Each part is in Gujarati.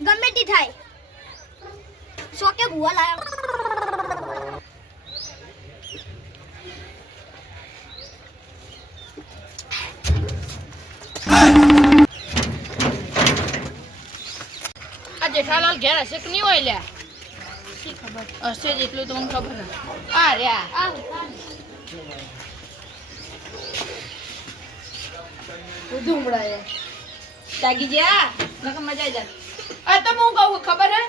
ગમે તે થાય શોકે ભૂવા લાયા આ જેઠાલાલ ઘેર હશે કે નહીં હોય લ્યા શી ખબર હશે જેટલું તો મને ખબર આ રહ્યા બધું ઉમળાય જાગી જા નકર મજા આવી જાય આ તો હું કહું ખબર હે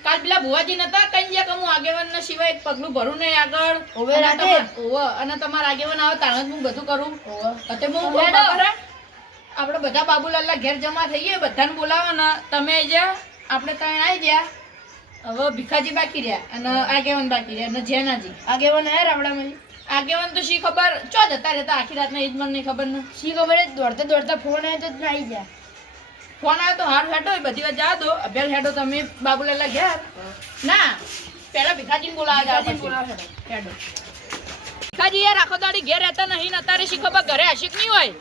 કાલ પેલા ભુવાજી નતા કઈ ગયા કે હું આગેવાન ના સિવાય એક પગલું ભરું નહીં આગળ ઓવે રાતે અને તમારા આગેવાન આવે તાણ હું બધું કરું અતે હું ખબર હે આપણે બધા બાબુલાલના ઘેર જમા થઈએ બધાને બોલાવો ને તમે જા આપણે ત્યાં આવી ગયા હવે ભીખાજી બાકી રહ્યા અને આગેવાન બાકી રહ્યા અને જેનાજી આગેવાન હે રાવડામાં આગેવાન તો શી ખબર ચો જતા રહેતા આખી રાતના ઈજ મને નહીં ખબર ને શી ખબર દોડતા દોડતા ફોન આવ્યો તો આવી ગયા ફોન આવ્યો તો હારું હેડો બધી વાત જા દો અભ્યાસ હેડો તમે બાબુલાલના ઘેર ના પેલા ભીખાજીને બોલાવા હેડો ભીખાજી યાર આખો દાડી ઘેર રહેતા નહીં ને અત્યારે શી ખબર ઘરે હશી નહીં હોય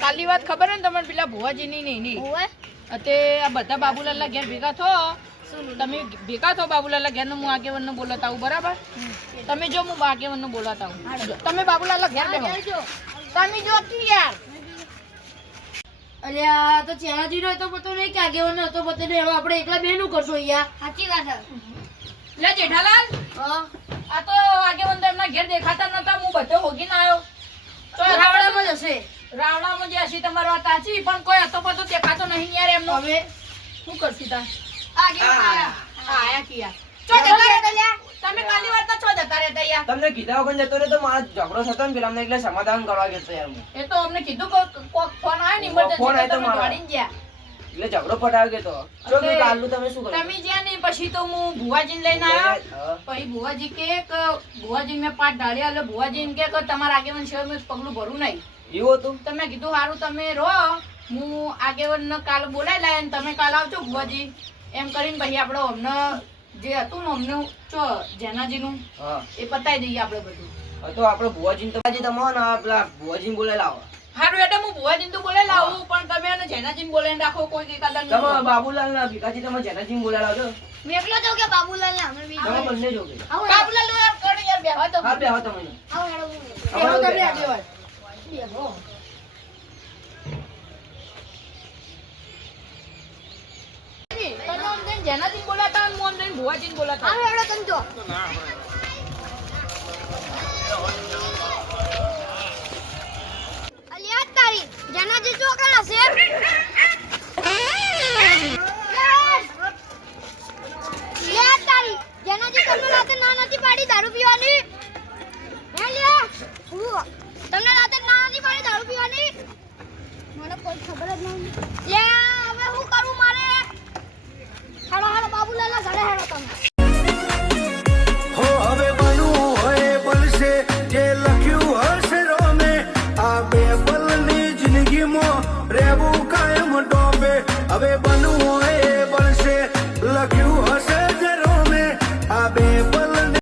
કાલની વાત ખબર હે ને તમને પેલા ભુવાજીની નહીં અતે આ બધા બાબુલાલના ઘેર ભેગા થો તમે ભેગા થો બાબુલાલના ઘેર હું આગેવાનને બોલાતા આવું બરાબર તમે જો હું આગેવાનને બોલાતા આવું તમે બાબુલાલના ઘેર બેહો તમે જો કી યાર અરે આ તો ચેનાજી નો તો પતો નહીં કે આગેવાન હતો પતો નહીં હવે આપણે એકલા બેનું કરશો યાર સાચી વાત છે લે જેઠાલાલ આ તો આગેવાન તો એમના ઘેર દેખાતા નતા હું બધો હોગીને આવ્યો તો રાવડામાં જ હશે રાવડામાં જે હશે તમારી વાત સાચી પણ કોઈ હતો પતો દેખાતો નહીં યાર એમનો હવે શું કરશી તા આગેવાન આયા કિયા ચો જતા રહેતા લ્યા તમે કાલી વાત ના ચો જતા રહેતા યાર તમને કીધા વગર જતો રે તો મારા ઝઘડો થતો ને પેલા અમને એટલે સમાધાન કરવા ગયો યાર હું એ તો અમને કીધું કે ફોન આવ્યો ને ઇમરજન્સી ફોન આવ્યો તો તમે દોડીને ગયા એટલે ઝઘડો પટાવી ગયો તો જો કે કાલનું તમે શું કર્યું તમે જ્યાં ને પછી તો હું ભુવાજીને લઈને આવ્યો પછી ભુવાજી કે ભુવાજી મેં પાટ ઢાળ્યા એટલે ભુવાજી એમ કે તમારા આગેવાન શહેર મેં પગલું ભરું નહીં એવું હતું તમે કીધું સારું તમે રહો હું આગેવાન કાલ બોલાવી લાય ને તમે કાલ આવજો ભુવાજી એમ કરીને પછી આપણે અમને જે હતું ને અમને ચો જેનાજીનું એ પતાવી દઈએ આપણે બધું તો આપણે ભુવાજીને તો તમને પેલા ભુવાજીને બોલાવી લાવો હારું એટલે હું ભુવાજીને તો બોલાવી લાવું પણ તમે અને જેનાજીને બોલાવીને રાખો કોઈ કઈ કદમ તમે બાબુલાલ ના ભીખાજી તમે જેનાજીને બોલાવી લાવજો મેં એકલો જો કે બાબુલાલ ને અમે બી તમે બંને જો કે બાબુલાલ યાર કોણ યાર બેહવા તો હા બેહો તમે આવો હેડો બેહો તમે આગેવાન બેહો જેનાજીને બોલાતા અને મોહન ભુવાજીને બોલાતા આવો હેડો તમે જો અલિયા તારી જનાજી ચોકડા છે લે તારી જનાજી તમને રાતે ના નથી પાડી દારૂ પીવાની હે લ્યા તમને રાતે ના નથી પાડી દારૂ પીવાની મને કોઈ ખબર જ નહીં લે હવે હું કરું મારે હાલો હાલો બાબુલાલના ઘરે હેડો તમે હો હવે બનવું હોય બનશે જે લખ્યું હશે રોમે આ બે પલની જિંદગીમાં રહેવું